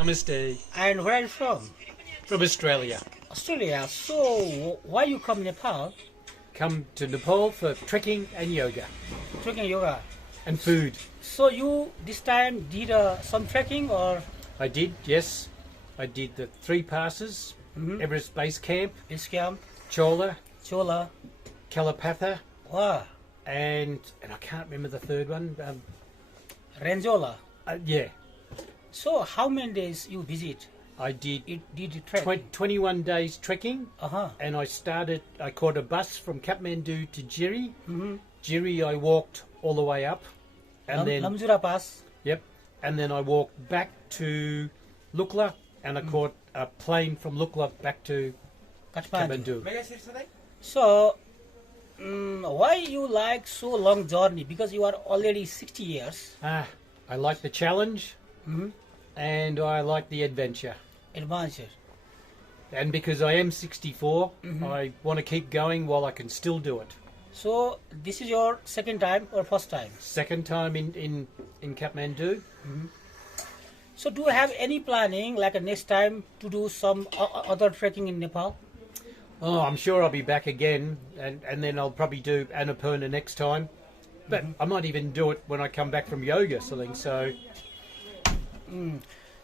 Namaste. And where are you from? From Australia. Australia. So, why you come Nepal? Come to Nepal for trekking and yoga Trekking yoga. and food. So you this time did some trekking or I did, yes. I did the 3 passes, Everest Base Camp, base camp? Cho Chola. Kalapathar, Wow. and I can't remember the third one. Renjola. Yeah, So how many days you visit? I did Did you trek? 21 days trekking, Uh-huh. and I caught a bus from Kathmandu to Jiri. Mm-hmm. Jiri I walked all the way up, and then Lamjura pass. Yep. And then I walked back to Lukla and I caught a plane from Lukla back to Kathmandu. Kathmandu. So, why you like so long journey? Because you are already 60 years. I like the challenge and I like the adventure. Adventure. And because I am 64, I want to keep going while I can still do it. So, this is your second time or first time? Second time in Kathmandu. So, do you have any planning like next time to do some other trekking in Nepal? Oh, I'm sure I'll be back again, and then I'll probably do Annapurna next time. But I might even do it when I come back from yoga, something. So,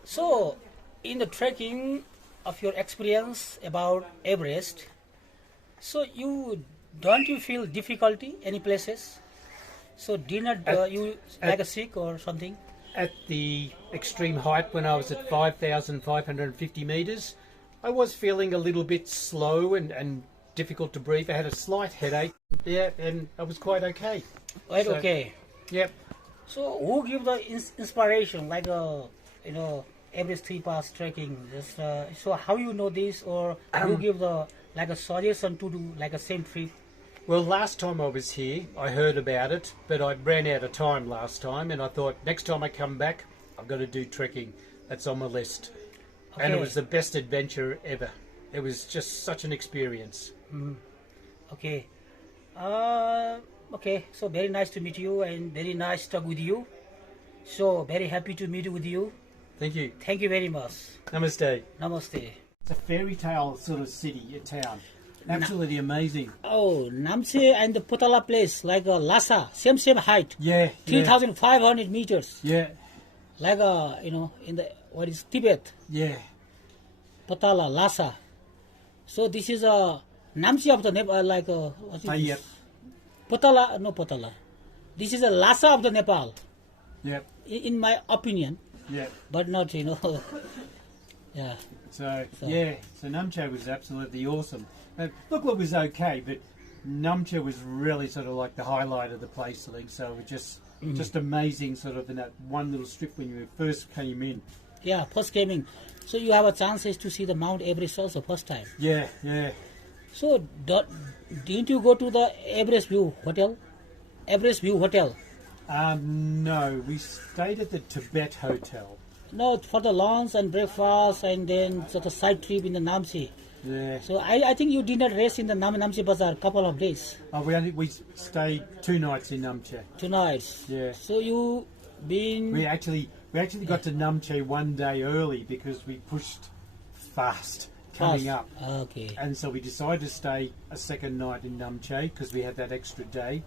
So, in the trekking of your experience about Everest, so don't you feel difficulty any places? So, did not you like a sick or something? at the extreme height when I was at 5,550 metres, I was feeling a little bit slow and difficult to breathe. I had a slight headache, and I was quite okay. Right, So- okay. Yep. So, who give the inspiration like Everest 3 pass trekking? Just, so, how you know this, or who give the like a suggestion to do like a same trip? Well, last time I was here, I heard about it, but I ran out of time last time, and I thought next time I come back, I've got to do trekking. That's on my list. And it Okay. was the best adventure ever. It was just such an experience. Okay. Okay. So very nice to meet you and very nice to talk with you. So very happy to meet with you. Thank you. Thank you very much. Namaste. Namaste. It's a fairy tale sort of city, a town. Absolutely amazing. Oh, Namche and the Potala place like Lhasa, same height, Yeah. 3,500 meters. Yeah. Like in the what is Tibet, Yeah. Potala, Lhasa. So this is a Namche of the Nepal, like what is this? Yep. Potala, no Potala. This is a Lhasa of the Nepal, Yep. in my opinion, Yep. but not yeah. So Namche was absolutely awesome. Lukla was okay, but Namche was really sort of like the highlight of the place, I think. So it was just amazing, sort of in that one little strip when you first came in. Yeah, first came in. So you have a chance to see the Mount Everest also first time. Yeah, yeah. So didn't you go to the Everest View Hotel? Everest View Hotel. No, we stayed at the Tibet Hotel. No, for the lunch and breakfast and then sort of side trip in the Namche. Yeah. So I think you did not rest in the Namche Bazaar couple of days. Oh, we stayed 2 nights in Namche. 2 nights. Yeah. So you been We actually got to Namche one day early because we pushed fast coming fast. up. Okay. And so we decided to stay a second night in Namche because we had that extra day,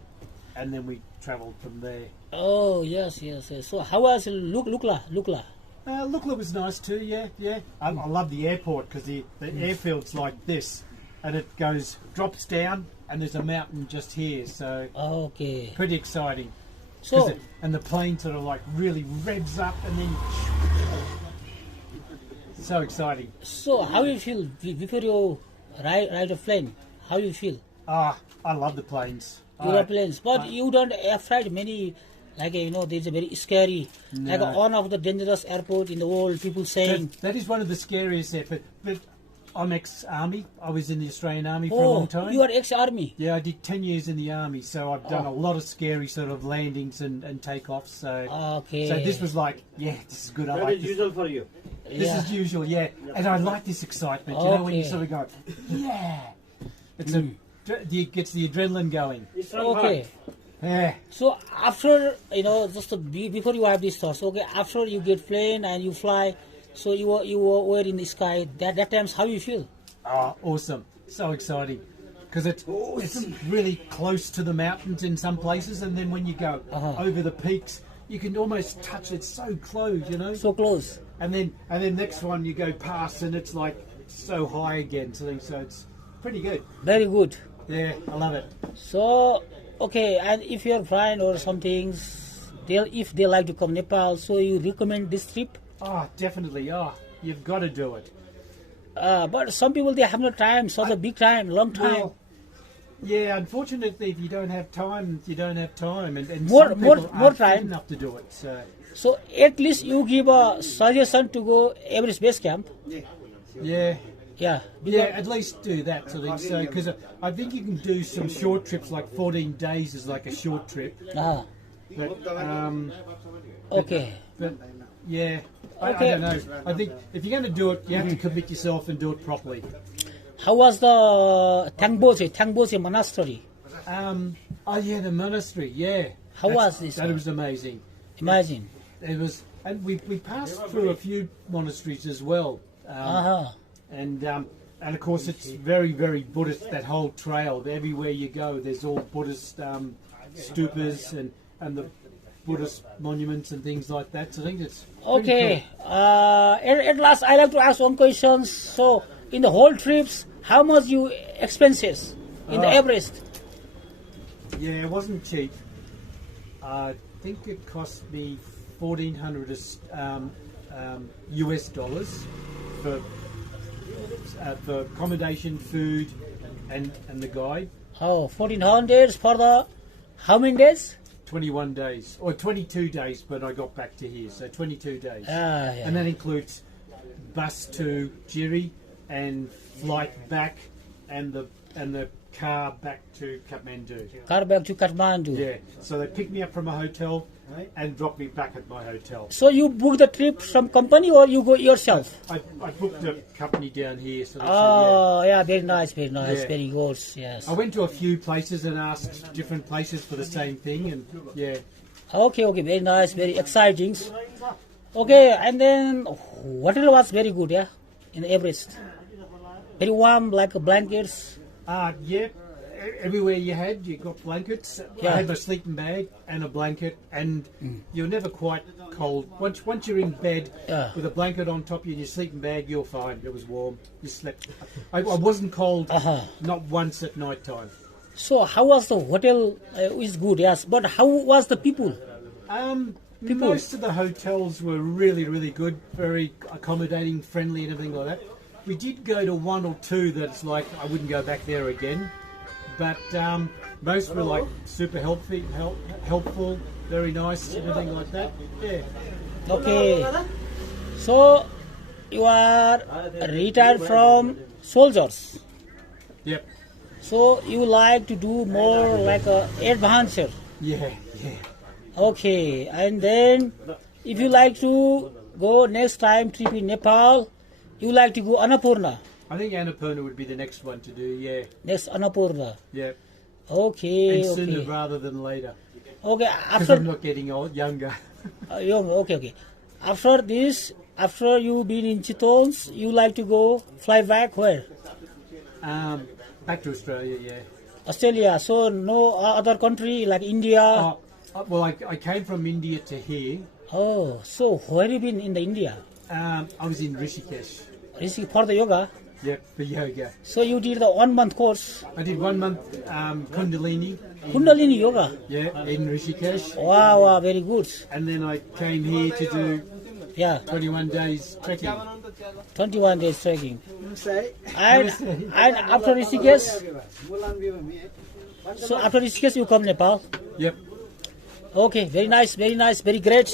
and then we travelled from there. Oh yes. So how was Lukla? Lukla was nice too, yeah. I love the airport because the airfield's like this, and it drops down, and there's a mountain just here, so Okay. pretty exciting. So And the plane sort of like really revs up, and then so exciting. So how you feel before you ride a plane? How you feel? I love the planes. You love planes, but you don't afraid many. Like there's a very scary, like one of the dangerous airport in the world. People saying, That is one of the scariest there, but I'm ex-army. I was in the Australian Army for a long time. you are ex-army. Yeah, I did 10 years in the army, so I've done a lot of scary sort of landings and takeoffs. So, Okay. so this was like, yeah, this is good. I That like is this. usual for you. This is usual, yeah. And I like this excitement. You know, when you Okay. sort of go, yeah, it gets the adrenaline going. It's not Okay. hard. Yeah. So after just before you have these thoughts, okay, after you get plane and you fly, So you were in the sky. That times how you feel? Oh, awesome. So exciting. Because it's really close to the mountains in some places, and then when you go over the peaks, you can almost touch it so close, you know. So close. And then next one you go past, and it's like so high again. So it's pretty good. Very good. Yeah, I love it. So okay, and if your friend or something, if they like to come Nepal, so you recommend this trip? Oh, definitely. Oh, you've got to do it. But some people they have no time, such a big time, long time. Well, yeah, unfortunately, if you don't have time, you don't have time, and More- some people more aren't fit time. enough to do it. So So at least you give a suggestion to go Everest Base Camp. yeah. Yeah. Yeah, at least do that sort of thing. So, because I think you can do some short trips, like 14 days is like a short trip. But Okay. but yeah, Okay. I don't know. I think if you're going to do it, you have to commit yourself and do it properly. How was the Tangboche monastery? Oh yeah, the monastery. Yeah. How was this That one? was amazing. Imagine. It was, and we passed through a few monasteries as well. And of course it's very, very Buddhist, that whole trail. Everywhere you go, there's all Buddhist stupas and the Buddhist monuments and things like that. So I think it's pretty Okay. At last, I like to ask one question. So, in the whole trips, how much you expenses in the Everest? cool. Yeah, it wasn't cheap. I think it cost me $1,400 US dollars for accommodation, food, and the guide. Oh, 1400 for the how many days? 21 days or 22 days when I got back to here, so 22 days. Yeah. And that includes bus to Jiri and flight back and the car back to Kathmandu. Car back to Kathmandu. Yeah, so they picked me up from a hotel and dropped me back at my hotel. So you book the trip from company or you go yourself? I booked a company down here. So Oh, yeah, very nice, Yeah. very good, yes. I went to a few places and asked different places for the same thing, and yeah. Okay, very nice, very exciting. Okay, and then hotel was very good, yeah, in Everest. Very warm, like blankets. Yeah. Everywhere you got blankets. Yeah. I had my sleeping bag and a blanket, and you're never quite cold. Once you're in bed Yeah. with a blanket on top of you and your sleeping bag, you're fine. It was warm. You slept. I wasn't cold, not once at night time. So how was the hotel? Is good, yes, but how was the people? People. Most of the hotels were really, really good, very accommodating, friendly, and everything like that. We did go to one or two that's like I wouldn't go back there again, but most were like super helpful, very nice, everything like that. Yeah. Okay. So you are retired from soldiers. Yep. So you like to do more like a adventure. Yeah. Okay, and then if you like to go next time trip in Nepal, you like to go Annapurna. I think Annapurna would be the next one to do. Yeah. Next Annapurna. Yeah. Okay. And sooner Okay. rather than later, Okay. because I'm not getting younger. Okay. After this, after you been in Chitwan, you like to go fly back where? Back to Australia. Yeah. Australia. So no other country like India. Well, I came from India to here. Oh, so where you been in the India? I was in Rishikesh. For the yoga. Yep, for yoga. So you did the 1 month course. I did 1 month Kundalini. Kundalini yoga. Yeah, in Rishikesh. Wow, very good. And then I came here to do Yeah, 21 days trekking. 21 days trekking. And after Rishikesh, so after Rishikesh you come Nepal. Yep. Okay, very nice, very great.